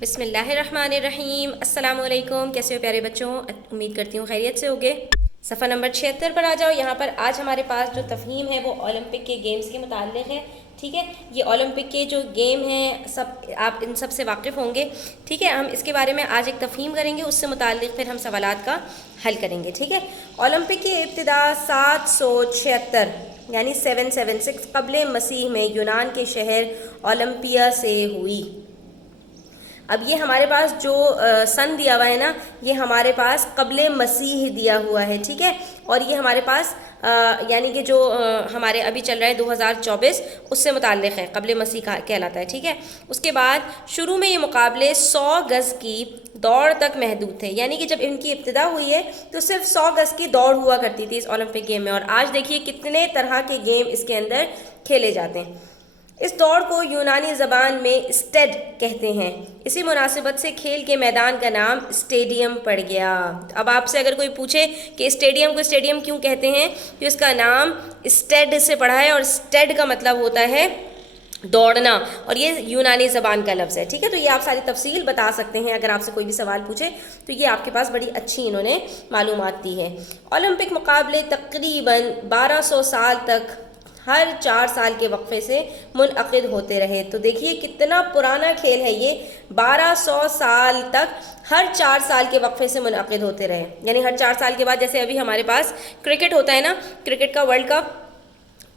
بسم اللہ الرحمن الرحیم۔ السلام علیکم، کیسے ہو پیارے بچوں؟ امید کرتی ہوں خیریت سے ہوگے۔ صفحہ نمبر 76 پر آ جاؤ۔ یہاں پر آج ہمارے پاس جو تفہیم ہے وہ اولمپک کے گیمز کے متعلق ہے، ٹھیک ہے۔ یہ اولمپک کے جو گیم ہیں آپ ان سب سے واقف ہوں گے، ٹھیک ہے۔ ہم اس کے بارے میں آج ایک تفہیم کریں گے، اس سے متعلق پھر ہم سوالات کا حل کریں گے، ٹھیک ہے۔ اولمپک کی ابتدا 776 یعنی 776 قبل مسیح میں یونان کے شہر اولمپیا سے ہوئی۔ اب یہ ہمارے پاس جو سن دیا ہوا ہے نا، یہ ہمارے پاس قبل مسیح دیا ہوا ہے، ٹھیک ہے۔ اور یہ ہمارے پاس یعنی کہ جو ہمارے ابھی چل رہا ہے 2024 اس سے متعلق ہے، قبل مسیح کا کہلاتا ہے، ٹھیک ہے۔ اس کے بعد شروع میں یہ مقابلے 100 گز کی دوڑ تک محدود تھے، یعنی کہ جب ان کی ابتدا ہوئی ہے تو صرف 100 گز کی دوڑ ہوا کرتی تھی اس اولمپک گیم میں، اور آج دیکھیے کتنے طرح کے گیم اس کے اندر کھیلے جاتے ہیں۔ اس دوڑ کو یونانی زبان میں اسٹیڈ کہتے ہیں۔ اسی مناسبت سے کھیل کے میدان کا نام اسٹیڈیم پڑ گیا۔ اب آپ سے اگر کوئی پوچھے کہ اسٹیڈیم کو اسٹیڈیم کیوں کہتے ہیں، تو اس کا نام اسٹیڈ سے پڑھا ہے، اور اسٹیڈ کا مطلب ہوتا ہے دوڑنا، اور یہ یونانی زبان کا لفظ ہے، ٹھیک ہے۔ تو یہ آپ ساری تفصیل بتا سکتے ہیں اگر آپ سے کوئی بھی سوال پوچھے تو یہ آپ کے پاس بڑی اچھی انہوں نے معلومات دی ہے۔ اولمپک مقابلے تقریباً 1200 سال تک ہر 4 سال کے وقفے سے منعقد ہوتے رہے۔ تو دیکھیے کتنا پرانا کھیل ہے یہ، 1200 سال تک ہر 4 سال کے وقفے سے منعقد ہوتے رہے، یعنی ہر 4 سال کے بعد، جیسے ابھی ہمارے پاس کرکٹ ہوتا ہے نا، کرکٹ کا ورلڈ کپ،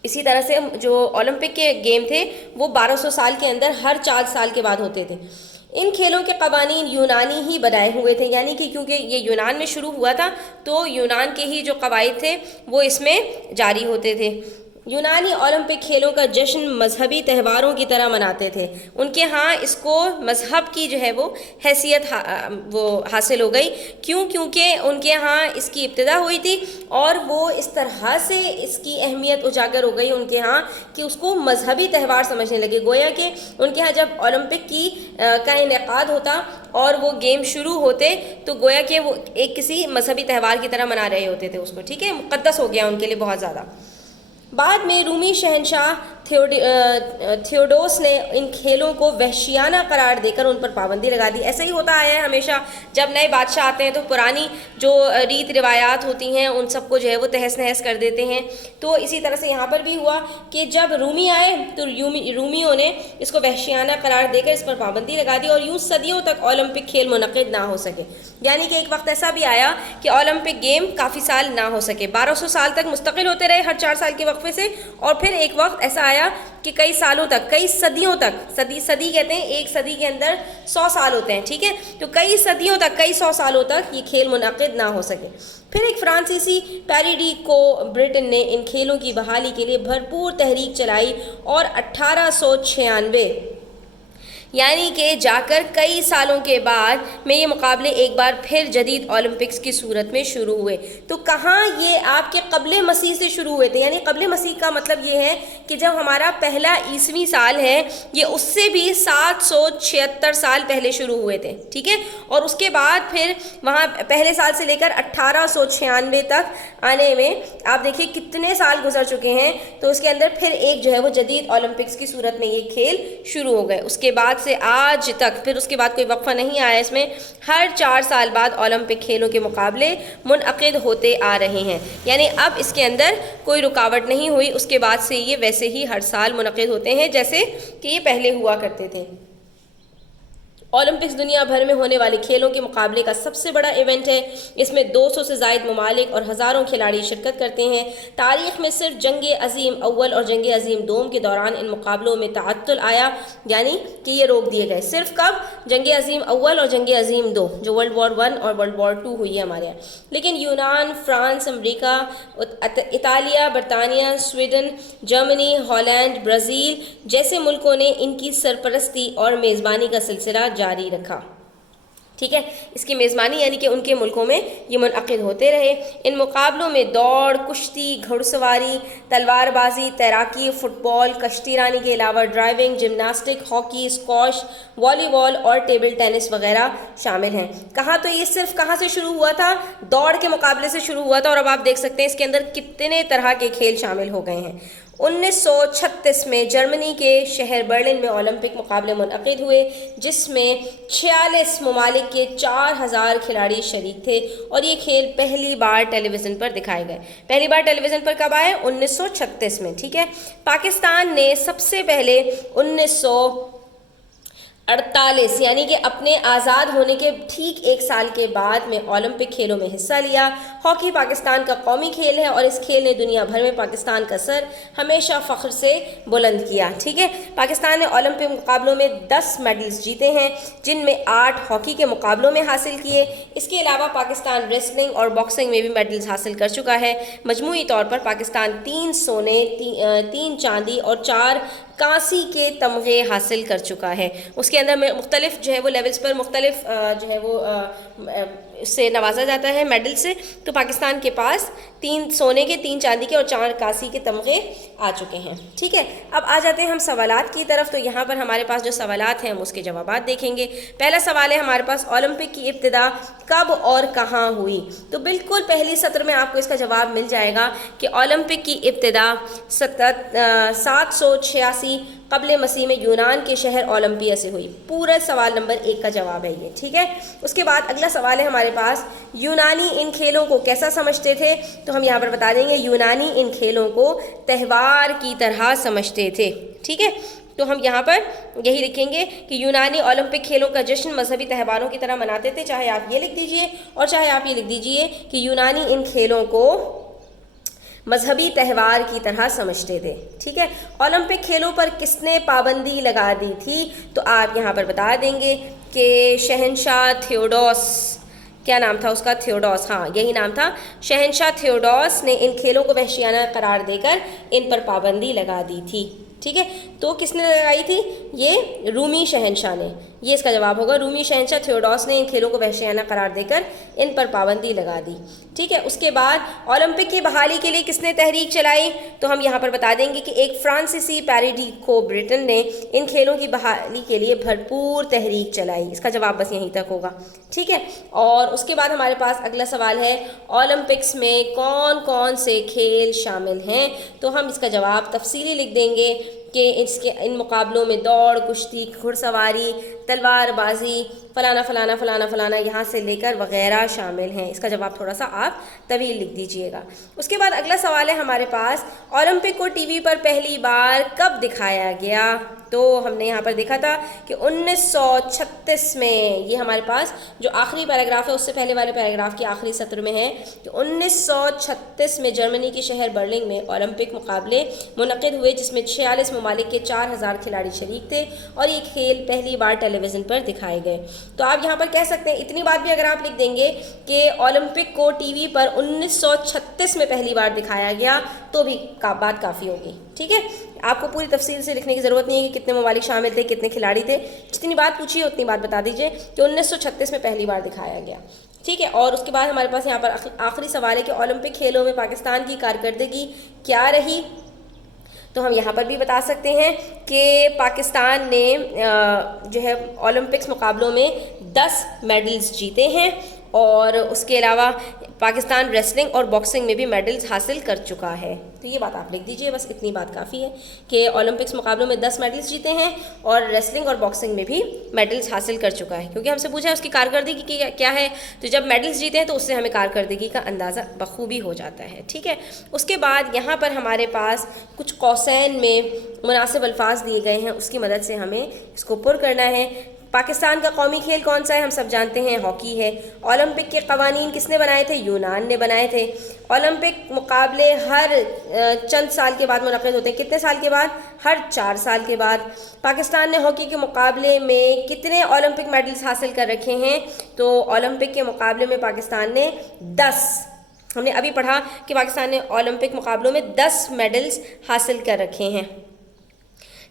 اسی طرح سے جو اولمپک کے گیم تھے وہ 1200 سال کے اندر ہر 4 سال کے بعد ہوتے تھے۔ ان کھیلوں کے قوانین یونانی ہی بنائے ہوئے تھے، یعنی کہ کیونکہ یہ یونان میں شروع ہوا تھا تو یونان کے ہی جو قواعد تھے وہ اس میں جاری ہوتے تھے۔ یونانی اولمپک کھیلوں کا جشن مذہبی تہواروں کی طرح مناتے تھے۔ ان کے ہاں اس کو مذہب کی جو ہے وہ حیثیت وہ حاصل ہو گئی، کیونکہ ان کے ہاں اس کی ابتدا ہوئی تھی، اور وہ اس طرح سے اس کی اہمیت اجاگر ہو گئی ان کے ہاں کہ اس کو مذہبی تہوار سمجھنے لگے۔ گویا کہ ان کے ہاں جب اولمپک کا انعقاد ہوتا اور وہ گیم شروع ہوتے تو گویا کہ وہ ایک کسی مذہبی تہوار کی طرح منا رہے ہوتے تھے اس کو، ٹھیک ہے۔ مقدس ہو گیا ان کے لیے بہت زیادہ۔ بعد میں رومی شہنشاہ تھیوڈوس نے ان کھیلوں کو وحشیانہ قرار دے کر ان پر پابندی لگا دی۔ ایسا ہی ہوتا آیا ہے ہمیشہ، جب نئے بادشاہ آتے ہیں تو پرانی جو ریت روایات ہوتی ہیں ان سب کو جو ہے وہ تہس نہس کر دیتے ہیں۔ تو اسی طرح سے یہاں پر بھی ہوا کہ جب رومی آئے تو رومیوں نے اس کو وحشیانہ قرار دے کر اس پر پابندی لگا دی، اور یوں صدیوں تک اولمپک کھیل منعقد نہ ہو سکے۔ یعنی کہ ایک وقت ایسا بھی آیا کہ اولمپک گیم کافی سال نہ ہو سکے، 1200 سال تک مستقل ہوتے رہے ہر 4 سال کے وقفے سے، اور پھر ایک وقت ایسا آیا کہ کئی سالوں تک، کئی صدیوں تک، صدی کہتے ہیں ایک صدی کے اندر 100 سال ہوتے ہیں، ٹھیک ہے۔ تو کئی صدیوں تک، کئی 100 سالوں تک یہ کھیل منعقد نہ ہو سکے۔ پھر ایک فرانسیسی پیریڈی کو برٹن نے ان کھیلوں کی بحالی کے لیے بھرپور تحریک چلائی، اور 1896 یعنی کہ جا کر کئی سالوں کے بعد میں یہ مقابلے ایک بار پھر جدید اولمپکس کی صورت میں شروع ہوئے۔ تو کہاں یہ آپ کے قبل مسیح سے شروع ہوئے تھے، یعنی قبل مسیح کا مطلب یہ ہے کہ جب ہمارا پہلا عیسوی سال ہے یہ اس سے بھی 776 سال پہلے شروع ہوئے تھے، ٹھیک ہے۔ اور اس کے بعد پھر وہاں پہلے سال سے لے کر 1896 تک آنے میں آپ دیکھیے کتنے سال گزر چکے ہیں، تو اس کے اندر پھر ایک جو ہے وہ جدید اولمپکس کی صورت میں یہ کھیل شروع ہو گئے۔ اس کے بعد سے آج تک پھر اس کے بعد کوئی وقفہ نہیں آیا اس میں، ہر 4 سال بعد اولمپک کھیلوں کے مقابلے منعقد ہوتے آ رہے ہیں، یعنی اب اس کے اندر کوئی رکاوٹ نہیں ہوئی۔ اس کے بعد سے یہ ویسے ہی ہر سال منعقد ہوتے ہیں جیسے کہ یہ پہلے ہوا کرتے تھے۔ اولمپکس دنیا بھر میں ہونے والے کھیلوں کے مقابلے کا سب سے بڑا ایونٹ ہے۔ اس میں 200 سے زائد ممالک اور ہزاروں کھلاڑی شرکت کرتے ہیں۔ تاریخ میں صرف جنگ عظیم اول اور جنگ عظیم دوم کے دوران ان مقابلوں میں تعطل آیا، یعنی کہ یہ روک دیے گئے۔ صرف کب؟ جنگ عظیم اول اور جنگ عظیم دو، جو ورلڈ وار 1 اور ورلڈ وار 2 ہوئی ہے ہمارے یہاں۔ لیکن یونان، فرانس، امریکہ، اطالیہ، برطانیہ، سویڈن، جرمنی، ہالینڈ، برازیل جیسے ملکوں نے ان کی سرپرستی اور میزبانی کا سلسلہ جاری رکھا، ٹھیک ہے۔ اس کی میزبانی یعنی کہ ان کے ملکوں میں یہ منعقد ہوتے رہے۔ ان مقابلوں میں دوڑ، کشتی، گھڑ سواری، تلوار بازی، تیراکی، فٹ بال، کشتی رانی کے علاوہ ڈرائیونگ، جمناسٹک، ہاکی، اسکواش، والی بال اور ٹیبل ٹینس وغیرہ شامل ہیں۔ کہاں تو یہ صرف کہاں سے شروع ہوا تھا؟ دوڑ کے مقابلے سے شروع ہوا تھا، اور اب آپ دیکھ سکتے ہیں اس کے اندر کتنے طرح کے کھیل شامل ہو گئے ہیں۔ 1936 में जर्मनी के शहर बर्लिन में ओलंपिक मुकाबले मुनक़िद हुए, जिसमें 46 ममालिक के 4000 खिलाड़ी शरीक थे, और ये खेल पहली बार टेलीविज़न पर दिखाए गए। पहली बार टेलीविज़न पर कब आए? 1936 में। ठीक है। पाकिस्तान ने सबसे पहले 1948 यानी कि अपने आज़ाद होने के ठीक एक साल के बाद में ओलंपिक खेलों में हिस्सा लिया। हॉकी पाकिस्तान का कौमी खेल है और इस खेल ने दुनिया भर में पाकिस्तान का सर हमेशा फ़ख्र से बुलंद किया। ठीक है। पाकिस्तान ने ओलंपिक मुकाबलों में 10 मेडल्स जीते हैं, जिनमें 8 हॉकी के मुकाबलों में हासिल किए। इसके अलावा पाकिस्तान रेसलिंग और बॉक्सिंग में भी मेडल्स हासिल कर चुका है। मजमूई तौर पर पाकिस्तान 3 सोने, 3 चांदी और 4 कांसी के तमगे हासिल कर चुका है। उसके अंदर में मुख्तलिफ जो है वो लेवल्स पर मुख्तलिफ जो है वो से नवाजा जाता है मेडल से। तो पाकिस्तान के पास 3 सोने के, 3 चांदी के और 4 कांसी के तमगे आ चुके हैं। ठीक है। अब आ जाते हैं हम सवालात की तरफ। तो यहाँ पर हमारे पास जो सवालात हैं हम उसके जवाबात देखेंगे। पहला सवाल है हमारे पास, ओलंपिक की इब्तिदा कब और कहाँ हुई? तो बिल्कुल पहली सत्र में आपको इसका जवाब मिल जाएगा कि ओलंपिक की इब्तिदा 786 क़ब्ल मसीह में यूनान के शहर ओलंपिया से हुई। पूरा सवाल नंबर 1 का जवाब है ये। ठीक है। उसके बाद अगला सवाल है हमारे पास, यूनानी इन खेलों को कैसा समझते थे? तो हम यहाँ पर बता देंगे, यूनानी इन खेलों को त्यौहार की तरह समझते थे। ठीक है। तो हम यहाँ पर यही लिखेंगे कि यूनानी ओलंपिक खेलों का जश्न मजहबी त्यौहारों की तरह मनाते थे। चाहे आप ये लिख दीजिए और चाहे आप ये लिख दीजिए कि यूनानी इन खेलों को मजहबी त्यौहार की तरह समझते थे। ठीक है। ओलंपिक खेलों पर किसने पाबंदी लगा दी थी? तो आप यहाँ पर बता देंगे कि शहंशाह थियोडोस, क्या नाम था उसका? थियोडोस, हाँ यही नाम था। शहंशाह थियोडोस ने इन खेलों को वहशियाना करार देकर इन पर पाबंदी लगा दी थी। ठीक है। तो किसने लगाई थी? ये रूमी शहंशाह ने। ये इसका जवाब होगा, रूमी शहंशाह थियोडोस ने इन खेलों को वहशियाना करार देकर इन पर पाबंदी लगा दी। ठीक है। उसके बाद ओलंपिक की बहाली के लिए किसने तहरीक चलाई? तो हम यहाँ पर बता देंगे कि एक फ्रांसीसी पैराडी को ब्रिटेन ने इन खेलों की बहाली के लिए भरपूर तहरीक चलाई। इसका जवाब बस यहीं तक होगा। ठीक है। और उसके बाद हमारे पास अगला सवाल है, ओलंपिक्स में कौन कौन से खेल शामिल हैं? तो हम इसका जवाब तफसीली लिख देंगे कि इन मुकाबलों में दौड़, कुश्ती, घुड़सवारी, तलवारबाजी, फलाना फलाना फलाना फलाना यहाँ से लेकर वगैरह शामिल हैं। इसका जवाब थोड़ा सा आप तवील लिख दीजिएगा। उसके बाद अगला सवाल है हमारे पास, ओलंपिक को टीवी पर पहली बार कब दिखाया गया? तो हमने यहाँ पर देखा था कि 1936 में। ये हमारे पास जो आखिरी पैराग्राफ है उससे पहले वाले पैराग्राफ की आखिरी सत्र में है कि 1936 में जर्मनी के शहर बर्लिन में ओलंपिक मुकाबले मुनक़िद हुए, जिसमें 46 ममालिक के 4000 खिलाड़ी शरीक थे, और ये खेल पहली बार टेलीविज़न पर दिखाए गए। तो आप यहाँ पर कह सकते हैं, इतनी बात भी अगर आप लिख देंगे कि ओलंपिक को टीवी पर 1936 में पहली बार दिखाया गया, तो भी बात काफ़ी होगी। ठीक है। आपको पूरी तफसील से लिखने की ज़रूरत नहीं है कि कितने ममालिक शामिल थे, कितने खिलाड़ी थे। जितनी बात पूछिए उतनी बात बता दीजिए कि 1936 में पहली बार दिखाया गया। ठीक है। और उसके बाद हमारे पास यहाँ पर आखिरी सवाल है कि ओलंपिक खेलों में पाकिस्तान की कारकर्दगी क्या रही? तो हम यहाँ पर भी बता सकते हैं कि पाकिस्तान ने जो है ओलंपिक्स मुकाबलों में 10 मेडल्स जीते हैं, और उसके अलावा पाकिस्तान रेसलिंग और बॉक्सिंग में भी मेडल्स हासिल कर चुका है। तो ये बात आप लिख दीजिए, बस इतनी बात काफ़ी है कि ओलंपिक्स मुकाबलों में 10 मेडल्स जीते हैं और रेसलिंग और बॉक्सिंग में भी मेडल्स हासिल कर चुका है। क्योंकि हमसे पूछा है उसकी कारकर्दगी क्या है, तो जब मेडल्स जीते हैं तो उससे हमें कारकर्दगी का अंदाज़ा बखूबी हो जाता है। ठीक है। उसके बाद यहाँ पर हमारे पास कुछ कौसैन में मुनासिब अल्फाज दिए गए हैं, उसकी मदद से हमें इसको पुर करना है। पाकिस्तान का कौमी खेल कौन सा है? हम सब जानते हैं हॉकी है। ओलंपिक के कवानीन किसने बनाए थे? यूनान ने बनाए थे। ओलंपिक मुकाबले हर चंद साल के बाद मुनक़िद होते हैं। कितने साल के बाद? हर 4 साल के बाद। पाकिस्तान ने हॉकी के मुकाबले में कितने ओलंपिक मेडल्स हासिल कर रखे हैं? तो ओलंपिक के मुकाबले में पाकिस्तान ने 10, हमने अभी पढ़ा कि पाकिस्तान ने ओलंपिक मुकाबलों में 10 मेडल्स हासिल कर रखे हैं।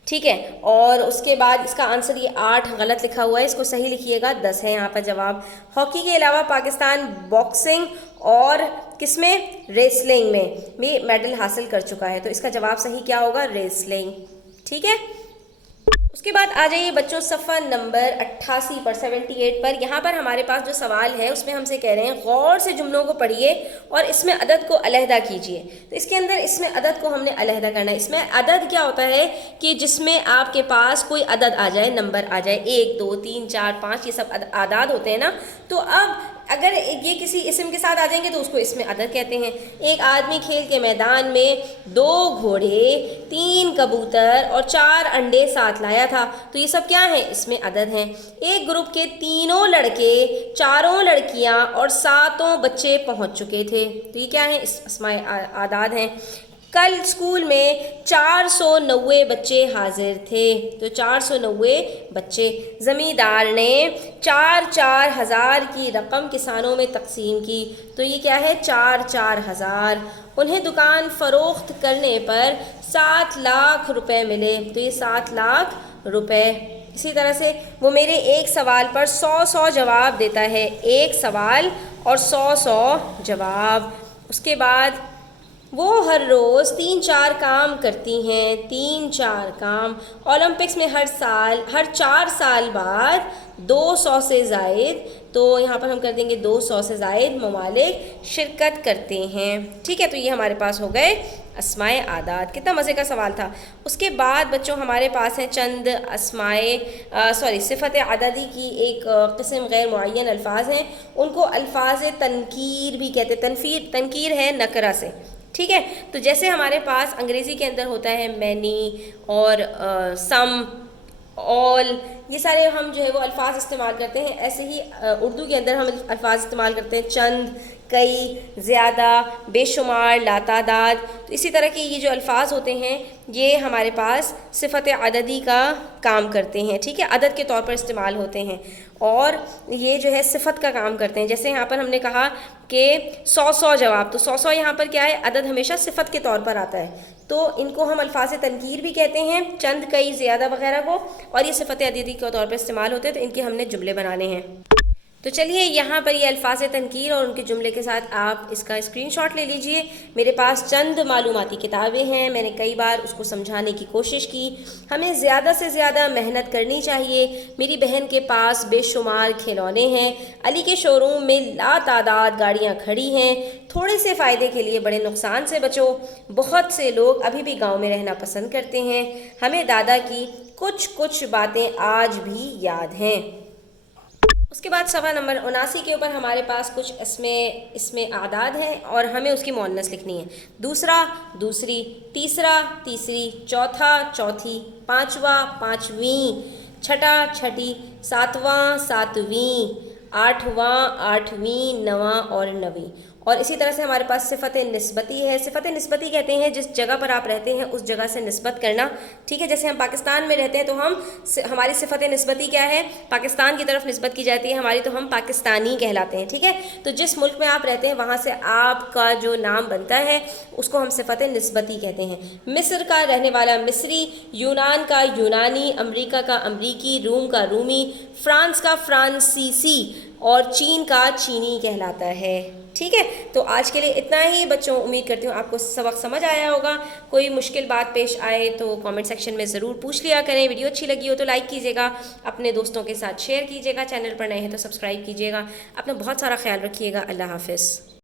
ठीक है। और उसके बाद इसका आंसर ये 8 गलत लिखा हुआ है, इसको सही लिखिएगा, 10 है यहाँ पर जवाब। हॉकी के अलावा पाकिस्तान बॉक्सिंग और किसमें? रेसलिंग में भी मेडल हासिल कर चुका है। तो इसका जवाब सही क्या होगा? रेसलिंग। ठीक है। उसके बाद आ जाइए बच्चों सफ़ा नंबर 88 पर 78 पर। यहाँ पर हमारे पास जो सवाल है उसमें हमसे कह रहे हैं गौर से जुमलों को पढ़िए और इसमें अदद को अलहदा कीजिए। तो इसके अंदर इसमें अदद को हमने अलहदा करना है। इसमें अदद क्या होता है कि जिसमें आपके पास कोई अदद आ जाए, नंबर आ जाए, 1 2 3 4 5, ये सब आदाद होते हैं ना। तो अब अगर ये किसी इसम के साथ आ जाएंगे तो उसको इसमें अदद कहते हैं। एक आदमी खेल के मैदान में 2 घोड़े, 3 कबूतर और 4 अंडे साथ लाया था। तो ये सब क्या है? इसमें अदद हैं। एक ग्रुप के 3 लड़के, 4 लड़कियां और 7 बच्चे पहुंच चुके थे। तो ये क्या है? इसमें आदाद हैं। कल स्कूल में 490 बच्चे हाजिर थे। तो 490 बच्चे। ज़मींदार ने 4-4 हज़ार की रकम किसानों में तकसीम की। तो ये क्या है? 4-4 हज़ार। उन्हें दुकान फ़रोख्त करने पर 7 लाख रुपए मिले। तो ये 7 लाख रुपए। इसी तरह से वो मेरे एक सवाल पर 100 जवाब देता है। एक सवाल और 100 जवाब। उसके बाद वो हर रोज़ 3-4 काम करती हैं। 3-4 काम। ओलंपिक्स में हर 4 साल बाद 200 से ज़ायद, तो यहाँ पर हम कर देंगे 200 से ज़ायद ममालिक शिरकत करते हैं। ठीक है, तो ये हमारे पास हो गए अस्माए आदाद। कितना मज़े का सवाल था। उसके बाद बच्चों हमारे पास हैं चंद सिफ़त अददी की एक किस्म गैर मुअय्यन अल्फाज हैं। उनको अल्फाज तनकीर भी कहते हैं। तनकीर है नकरा से। ठीक है, तो जैसे हमारे पास अंग्रेज़ी के अंदर होता है मैनी और सम, ऑल, ये सारे हम जो है वो अल्फाज इस्तेमाल करते हैं। ऐसे ही उर्दू के अंदर हम अल्फाज इस्तेमाल करते हैं चंद, कई, ज़्यादा, बेशुमार, लातादाद। तो इसी तरह के ये जो अल्फाज होते हैं ये हमारे पास सिफ़त अददी का काम करते हैं। ठीक है, अदद के तौर पर इस्तेमाल होते हैं और ये जो है सिफ़त का काम करते हैं। जैसे यहाँ पर हमने कहा कि 100 जवाब, तो 100 यहाँ पर क्या है? अदद हमेशा सिफ़त के तौर पर आता है। तो इनको हम अल्फाज तनकीर भी कहते हैं, चंद, कई, ज़्यादा वगैरह को, और ये सिफ़त अददी के तौर पर इस्तेमाल होते हैं। तो इनके हमने जुमले बनाने हैं। तो चलिए यहाँ पर ये अल्फाज तनकीर और उनके जुमले के साथ आप इसका स्क्रीनशॉट ले लीजिए। मेरे पास चंद मालूमाती किताबें हैं। मैंने कई बार उसको समझाने की कोशिश की। हमें ज़्यादा से ज़्यादा मेहनत करनी चाहिए। मेरी बहन के पास बेशुमार खिलौने हैं। अली के शोरूम में लातादाद गाड़ियाँ खड़ी हैं। थोड़े से फ़ायदे के लिए बड़े नुकसान से बचो। बहुत से लोग अभी भी गाँव में रहना पसंद करते हैं। हमें दादा की कुछ बातें आज भी याद हैं। उसके बाद सफ़ा नंबर 79 के ऊपर हमारे पास कुछ इसमें आदाद हैं और हमें उसकी मुअन्नस लिखनी है। दूसरा, दूसरी, तीसरा, तीसरी, चौथा, चौथी, पाँचवा, पाँचवीं, छठा, छठी, सातवां, सातवीं, आठवां, आठवीं, नवां और नवीं। और इसी तरह से हमारे पास सिफ़त निस्बती है। सिफ़त निस्बती कहते हैं जिस जगह पर आप रहते हैं उस जगह से निस्बत करना। ठीक है, जैसे हम पाकिस्तान में रहते हैं तो हमारी सिफ़त निस्बती क्या है? पाकिस्तान की तरफ निस्बत की जाती है हमारी, तो हम पाकिस्तानी कहलाते हैं। ठीक है, तो जिस मुल्क में आप रहते हैं वहाँ से आपका जो नाम बनता है उसको हम सिफ़त निस्बती कहते हैं। मिस्र का रहने वाला मिस्री, यूनान का यूनानी, अमरीका का अमरीकी, रूम का रूमी, फ्रांस का फ्रांसीसी और चीन का चीनी कहलाता है। ठीक है, तो आज के लिए इतना ही बच्चों। उम्मीद करती हूँ आपको सबक समझ आया होगा। कोई मुश्किल बात पेश आए तो कमेंट सेक्शन में ज़रूर पूछ लिया करें। वीडियो अच्छी लगी हो तो लाइक कीजिएगा, अपने दोस्तों के साथ शेयर कीजिएगा, चैनल पर नए हैं तो सब्सक्राइब कीजिएगा। अपना बहुत सारा ख्याल रखिएगा। अल्लाह हाफ़िज़।